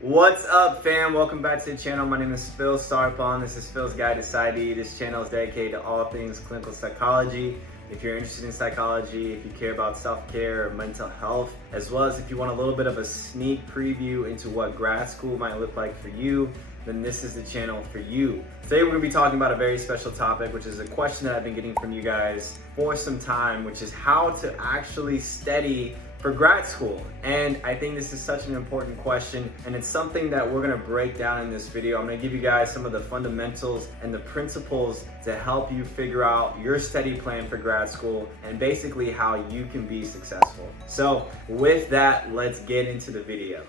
What's up, fam? Welcome back to the channel. My name is Phil Sarpon. This is Phil's Guide to PsyD. This channel is dedicated to all things clinical psychology. If you're interested in psychology, if you care about self-care or mental health, as well as if you want a little bit of a sneak preview into what grad school might look like for you, then this is the channel for you. Today we're going to be talking about a very special topic, which is a question that I've been getting from you guys for some time, which is how to actually study for grad school. And I think this is such an important question, and it's something that we're gonna break down in this video. I'm gonna give you guys some of the fundamentals and the principles to help you figure out your study plan for grad school and basically how you can be successful. So with that, let's get into the video.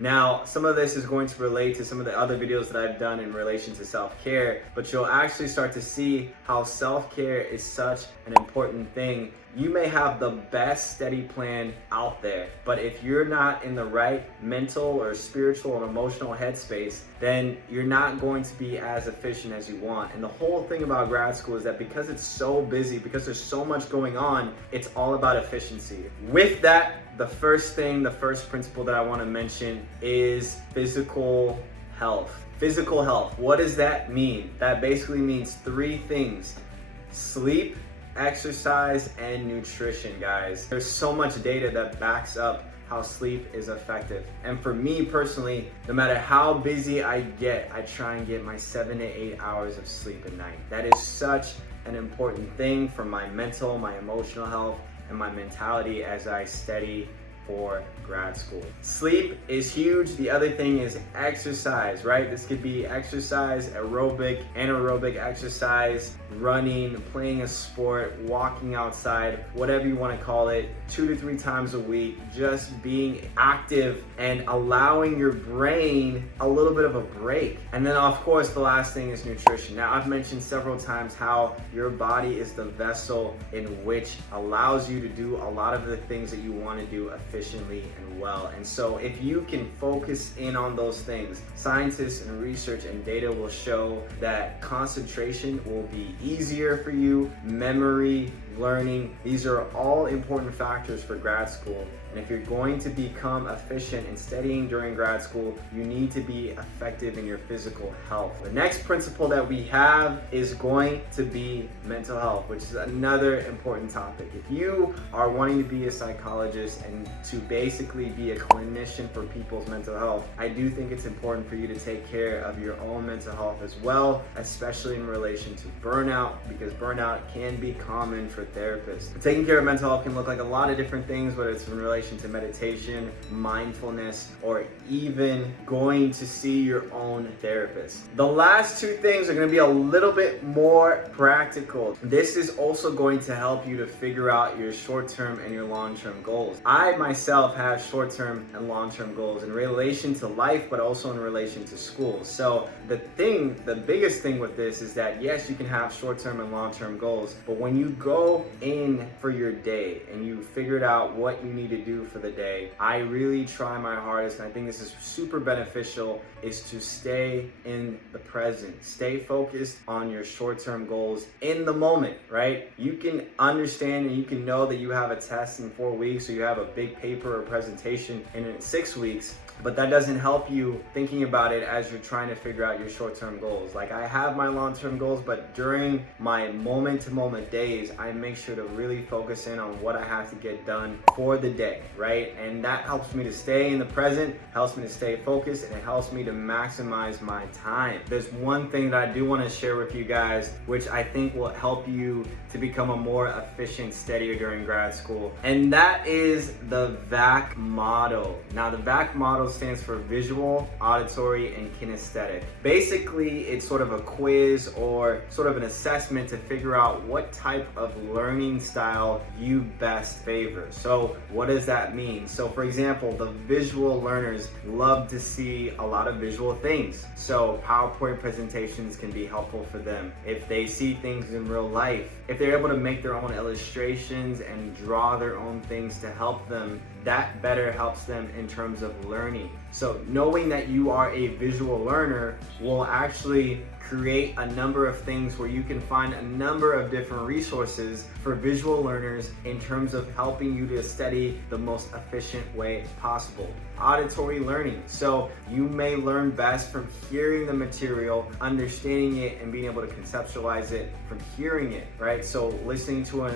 Now, some of this is going to relate to some of the other videos that I've done in relation to self-care, but you'll actually start to see how self-care is such an important thing. You may have the best study plan out there, but if you're not in the right mental or spiritual and emotional headspace, then you're not going to be as efficient as you want. And the whole thing about grad school is that because it's so busy, because there's so much going on, it's all about efficiency. With that, the first principle that I want to mention is physical health. Physical health, what does that mean? That basically means three things: sleep, exercise, and nutrition, guys. There's so much data that backs up how sleep is effective. And for me personally, no matter how busy I get, I try and get my 7 to 8 hours of sleep at night. That is such an important thing for my mental, my emotional health, and my mentality as I study for grad school. Sleep is huge. The other thing is exercise, right? This could be exercise, aerobic, anaerobic exercise, running, playing a sport, walking outside, whatever you want to call it, 2 to 3 times a week, just being active and allowing your brain a little bit of a break. And then of course, the last thing is nutrition. Now, I've mentioned several times how your body is the vessel in which allows you to do a lot of the things that you want to do efficiently and well. And so if you can focus in on those things, scientists and research and data will show that concentration will be easier for you, memory, learning, these are all important factors for grad school. And if you're going to become efficient in studying during grad school, you need to be effective in your physical health. The next principle that we have is going to be mental health, which is another important topic. If you are wanting to be a psychologist and to basically be a clinician for people's mental health, I do think it's important for you to take care of your own mental health as well, especially in relation to burnout, because burnout can be common for therapists. Taking care of mental health can look like a lot of different things, whether it's in relation to meditation, mindfulness, or even going to see your own therapist. The last two things are going to be a little bit more practical. This is also going to help you to figure out your short-term and your long-term goals. I myself have short-term and long-term goals in relation to life, but also in relation to school. So the biggest thing with this is that yes, you can have short-term and long-term goals, but when you go in for your day and you figured out what you need to do for the day, I really try my hardest, and I think this is super beneficial, is to stay in the present. Stay focused on your short-term goals in the moment, right? You can understand and you can know that you have a test in 4 weeks, or you have a big paper or presentation in 6 weeks, but that doesn't help you thinking about it as you're trying to figure out your short-term goals. Like, I have my long-term goals, but during my moment-to-moment days, I make sure to really focus in on what I have to get done for the day, right? And that helps me to stay in the present, helps me to stay focused, and it helps me to maximize my time. There's one thing that I do want to share with you guys, which I think will help you to become a more efficient studier during grad school, and that is the VAK Model. Now, the VAK Model stands for visual, auditory, and kinesthetic. Basically, it's sort of a quiz or sort of an assessment to figure out what type of learning style you best favor. So what does that mean? So for example, the visual learners love to see a lot of visual things. So PowerPoint presentations can be helpful for them. If they see things in real life, if they're able to make their own illustrations and draw their own things to help them, that better helps them in terms of learning. So knowing that you are a visual learner will actually create a number of things where you can find a number of different resources for visual learners in terms of helping you to study the most efficient way possible. Auditory learning. So you may learn best from hearing the material, understanding it, and being able to conceptualize it from hearing it, right? So listening to a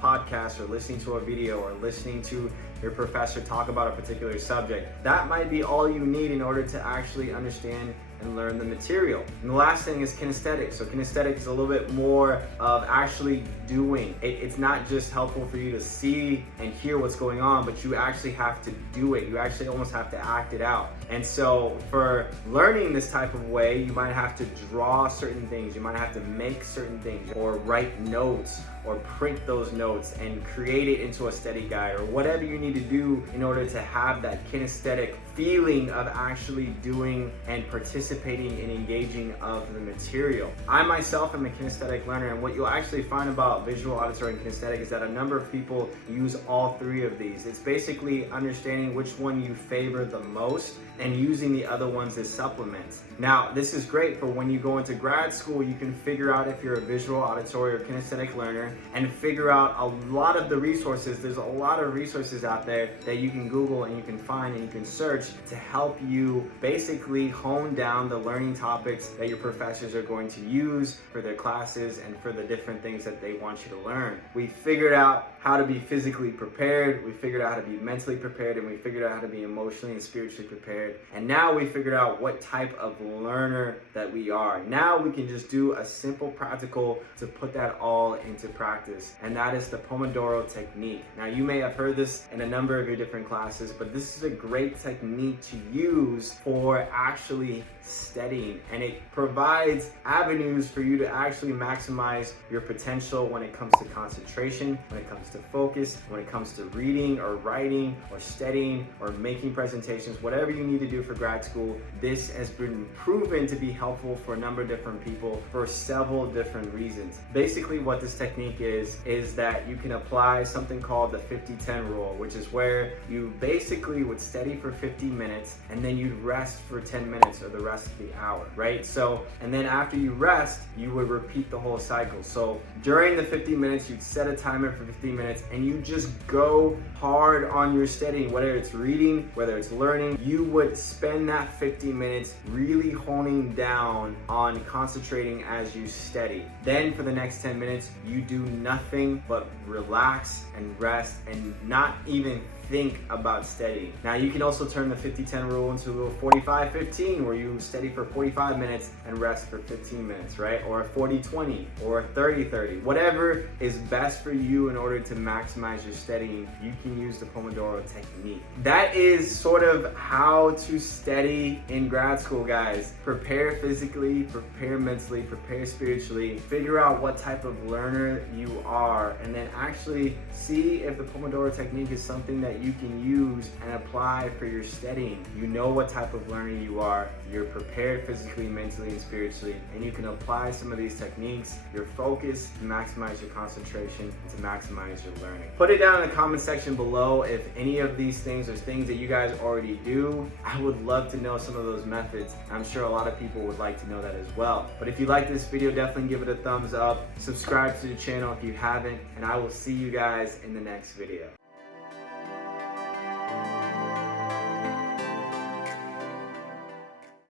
podcast, or listening to a video, or listening to your professor talk about a particular subject, that might be all you need in order to actually understand and learn the material. And the last thing is kinesthetic. So kinesthetic is a little bit more of actually doing. It's not just helpful for you to see and hear what's going on, but you actually have to do it. You actually almost have to act it out. And so for learning this type of way, you might have to draw certain things, you might have to make certain things, or write notes, or print those notes and create it into a study guide, or whatever you need to do in order to have that kinesthetic feeling of actually doing and participating and engaging of the material. I myself am a kinesthetic learner, and what you'll actually find about visual, auditory, and kinesthetic is that a number of people use all three of these. It's basically understanding which one you favor the most and using the other ones as supplements. Now, this is great for when you go into grad school. You can figure out if you're a visual, auditory, or kinesthetic learner and figure out a lot of the resources. There's a lot of resources out there that you can Google and you can find and you can search to help you basically hone down the learning topics that your professors are going to use for their classes and for the different things that they want you to learn. We figured out how to be physically prepared, we figured out how to be mentally prepared, and we figured out how to be emotionally and spiritually prepared. And now we figured out what type of learner that we are. Now we can just do a simple practical to put that all into practice, and that is the Pomodoro Technique. Now you may have heard this in a number of your different classes, but this is a great technique to use for actually studying, and it provides avenues for you to actually maximize your potential when it comes to concentration, when it comes to focus, when it comes to reading or writing or studying or making presentations, whatever you need to do for grad school. This has been proven to be helpful for a number of different people for several different reasons. Basically what this technique is that you can apply something called the 50-10 rule, which is where you basically would study for 50 minutes and then you'd rest for 10 minutes or the rest of the hour, right? So, and then after you rest, you would repeat the whole cycle. So during the 50 minutes, you'd set a timer for 50 minutes and you just go hard on your studying, whether it's reading, whether it's learning. You would spend that 50 minutes really honing down on concentrating as you study. Then for the next 10 minutes, you do nothing but relax and rest and not even think about studying. Now you can also turn the 50-10 rule into a 45-15 where you study for 45 minutes and rest for 15 minutes, right? Or a 40-20 or a 30-30. Whatever is best for you in order to maximize your studying, you can use the Pomodoro Technique. That is sort of how to study in grad school, guys. Prepare physically, prepare mentally, prepare spiritually, figure out what type of learner you are, and then actually see if the Pomodoro Technique is something that you can use and apply for your studying. You know what type of learner you are, you're prepared physically, mentally, and spiritually, and you can apply some of these techniques, your focus, to maximize your concentration, and to maximize your learning. Put it down in the comment section below if any of these things are things that you guys already do. I would love to know some of those methods. I'm sure a lot of people would like to know that as well. But if you like this video, definitely give it a thumbs up, subscribe to the channel if you haven't, and I will see you guys in the next video.